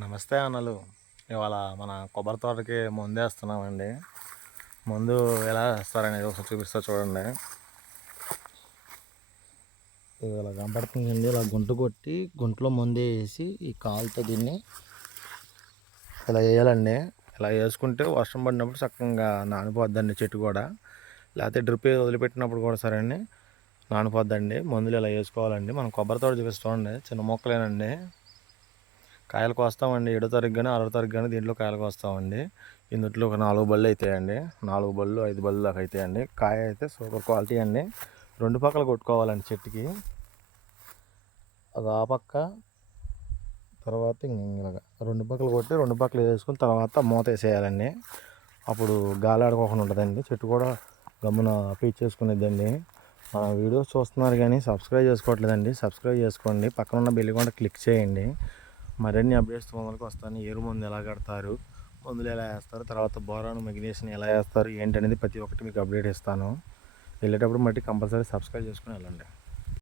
నమస్తే అన్నలు. ఇవాళ మన కొబ్బరి తోటకి మందేస్తున్నామండి. మందు ఎలా వేస్తారనేది ఒకసారి చూపిస్తా చూడండి. ఇలా కనపడుతుందండి. ఇలా గుంట కొట్టి గుంటలో మందు వేసి ఈ కాలుతో దీన్ని ఇలా వేయాలండి. ఇలా వేసుకుంటే వర్షం పడినప్పుడు చక్కగా నానిపోద్దండి చెట్టు కూడా. లేకపోతే డ్రిప్ వదిలిపెట్టినప్పుడు కూడా సరే అండి నానిపోద్దండి. మందులు ఇలా వేసుకోవాలండి. మనం కొబ్బరి తోట చూపిస్తామండి. చిన్న మొక్కలేనండి. కాయలు కోస్తామండి. 7వ తారీఖు కానీ 6వ తారీఖు కానీ దీంట్లో కాయలు కోస్తామండి. ఇందులో ఒక 4 బళ్ళు అవుతాయండి. 4 బళ్ళు 5 బళ్ళు దాకా అవుతాయండి. కాయ అయితే సూపర్ క్వాలిటీ అండి. 2 పక్కల కొట్టుకోవాలండి చెట్టుకి. ఒక ఆ పక్క తర్వాత ఇలాగ 2 పక్కలు కొట్టి 2 పక్కలు వేసుకుని తర్వాత మూత వేసేయాలండి. అప్పుడు గాలి ఆడుకోకుండా ఉంటుందండి. చెట్టు కూడా గమ్మున పీల్చేసుకునేదండి. మన వీడియోస్ చూస్తున్నారు కానీ సబ్స్క్రైబ్ చేసుకోవట్లేదండి. సబ్స్క్రైబ్ చేసుకోండి. పక్కన ఉన్న బెల్ కూడా క్లిక్ చేయండి. మరిన్ని అప్డేట్స్ ముందుకు వస్తాను. ఏరు మందు ఎలా కడతారు, మందులు ఎలా వేస్తారు, తర్వాత బోరాను మెగ్నీషియం ఎలా వేస్తారు ఏంటనేది ప్రతి ఒక్కటి మీకు అప్డేట్ ఇస్తాను. వెళ్ళేటప్పుడు మట్టి కంపల్సరీ సబ్స్క్రైబ్ చేసుకుని వెళ్ళండి.